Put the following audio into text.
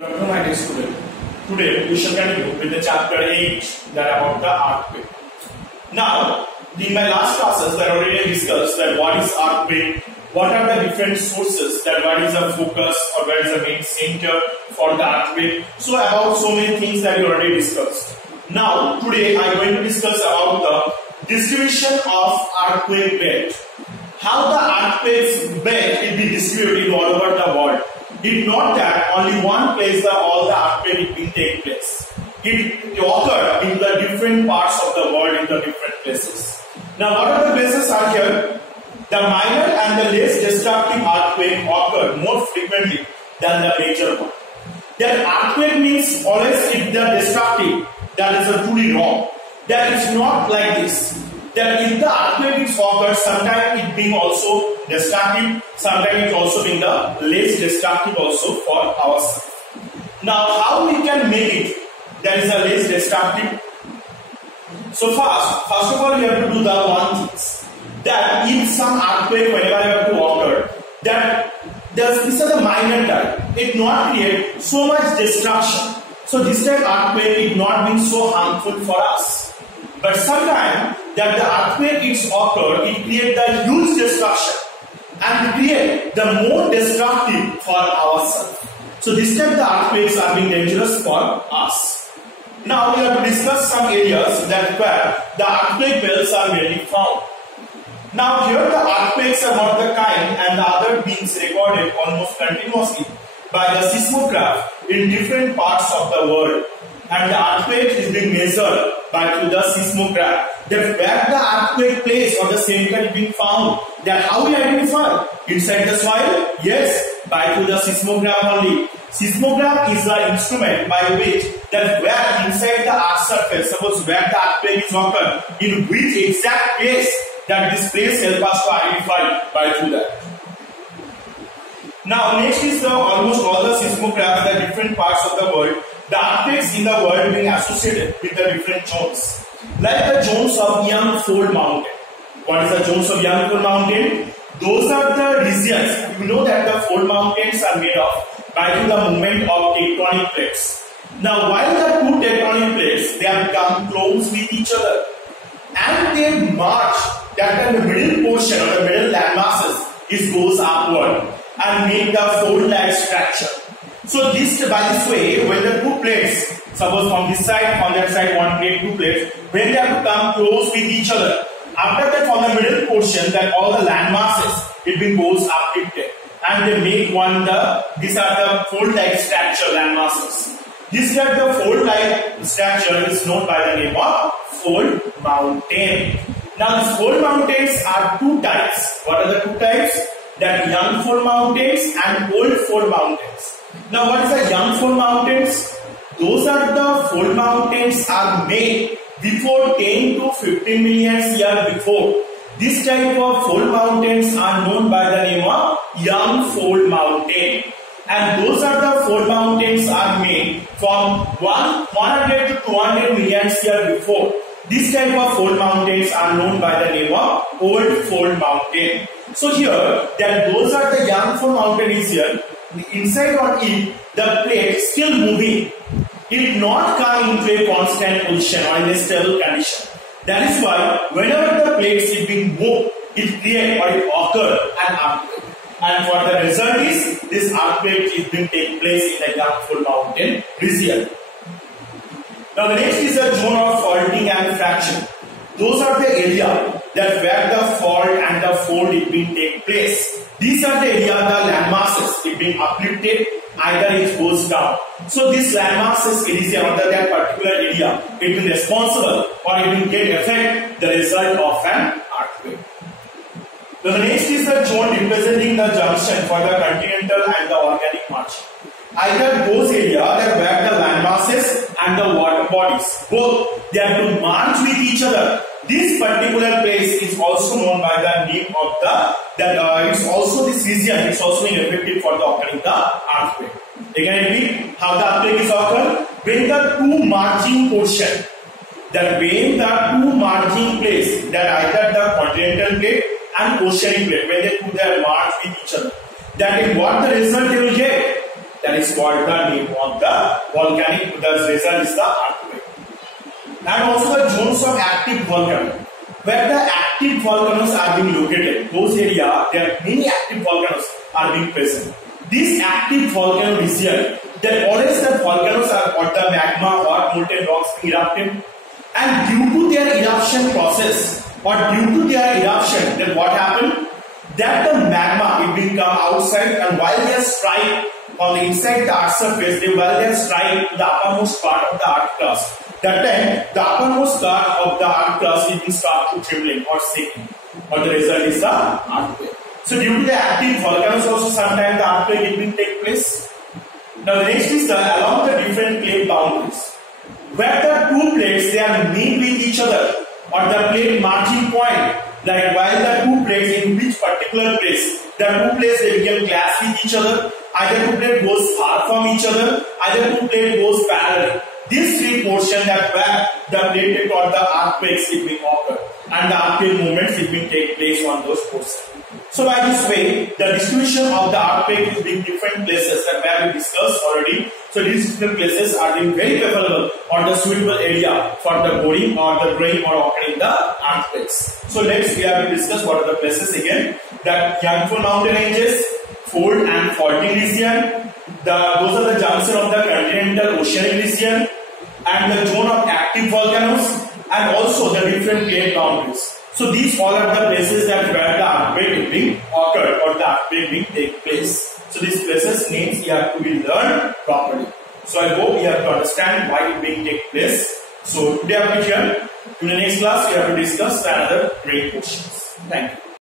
Welcome my dear student. Today we shall continue with the chapter 8 that about the earthquake. Now, in my last classes I already discussed that what is earthquake, what are the different sources, that what is the focus or where is the main center for the earthquake. So about so many things that we already discussed. Now today I am going to discuss about the distribution of earthquake belt. How the earthquake's belt will be distributed all over the world. It's not that only one place that all the earthquake will take place. It occurred in the different parts of the world in the different places. Now what are the places are here? The minor and the less destructive earthquake occur more frequently than the major one. That earthquake means always if they are destructive, that is truly wrong. That is not like this. That if the earthquake is occurred, sometimes it being also destructive, sometimes it also being the less destructive also for ourselves. Now how we can make it that is a less destructive? So first of all you have to do the one thing, that in some earthquake whenever you have to occur, that this is a minor type, it not create so much destruction. So this type earthquake is not being so harmful for us. But sometimes that the earthquake is occurred, it create the huge destruction and create the more destructive for ourselves. So this type the earthquakes are being dangerous for us. Now we have to discuss some areas that where the earthquake belts are mainly found. Now here the earthquakes are not the kind and the other beings recorded almost continuously by the seismograph in different parts of the world. And the earthquake is being measured by through the seismograph. That where the earthquake place or the center is being found, that how we identify? Inside the soil? Yes, by through the seismograph only. Seismograph is the instrument by which that where inside the earth surface, suppose where the earthquake is occurred, in which exact place that this place help us to identify by through that. Now next is the almost all the seismographs, the different parts of the world. The earthquakes in the world being associated with the different zones. Like the zones of Yangtze Mountain. What is the zones of Yangtze Mountain? Those are the regions. You know that the fold mountains are made of by the movement of tectonic plates. Now while the two tectonic plates, they have become close with each other. And they merge, that the middle portion or the middle land masses goes upward and make the fold-like structure. So this by this way, when the two plates, suppose from this side, from that side, one plate, two plates, when they have to come close with each other, after that from the middle portion, that all the land masses, it goes uplifted, and they make one these are the fold-like structure land masses. This type the fold-like structure is known by the name of fold mountain. Now these fold mountains are two types. What are the two types? That young fold mountains and old fold mountains. Now what is the young fold mountains? Those are the fold mountains are made before 10 to 15 million years before. This type of fold mountains are known by the name of young fold mountain. And those are the fold mountains are made from 100 to 200 million years before. This type of fold mountains are known by the name of old fold mountain. So here that those are the young fold mountain is here. Inside on it, the plate still moving. It not come into a constant position or in a stable condition. That is why whenever the plates is being moved, it create or it occur an earthquake. And for the result is this earthquake is being take place in the young fold mountain region. Now the next is the zone of faulting and fraction. Those are the area that where the fault and the fold is being take place. These are the area the land masses is being uplifted, either it goes down. So this land masses area under that particular area, it will responsible or it will get affect the result of an earthquake. Now the next is the zone representing the junction for the continental and the organic margin. Either those areas that where the land masses and the water bodies both they have to merge with each other. This particular place is also known by the name of it's also this region is also effective for the occurring the earthquake. Again repeat how the earthquake is occur when the two margin portion, that when the two margin place, that either the continental plate and oceanic plate, when they put their merge with each other, that is what the result they will get. that is called the name of the volcanic. The result is the earthquake. And also the zones of active volcano, where the active volcanoes are being located. Those areas, there are many active volcanoes are being present. This active volcano region, then always the volcanoes are or the magma or molten rocks being erupted, and due to their eruption process or due to their eruption, then what happened? That the magma it will come outside, and while they strike on the inside the earth surface, while they strike the uppermost part of the earth crust, that time the uppermost part of the earth crust it will start to trembling or shaking, or the result is the earthquake. So due to the active volcanoes also sometimes the earthquake it will take place. Now the next is the along the different plate boundaries, where the two plates they are meet with each other, or the plate margin point, like while the two plates in which particular place, the two plates they become clash with each other, either two plate goes far from each other, either two plate goes parallel. This three portion that where the plate or the earthquakes it will occur, and the earthquake movements it will take place on those portions. So by this way, the distribution of the earthquake is in different places that where we discussed already. So these different places are being very favorable or the suitable area for the boring or the drawing or occurring the earthquakes. So next we have to discuss what are the places again. The Yangtze mountain ranges, fold and faulting region. Those are the junction of the continental oceanic region, and the zone of active volcanoes, and also the different plate boundaries. So these all are the places that where the earthquake being occurred or the earthquake being take place. So these places names you have to be learned properly. So I hope you have to understand why it being take place. So today I will here. In the next class we have to discuss another great questions. Thank you.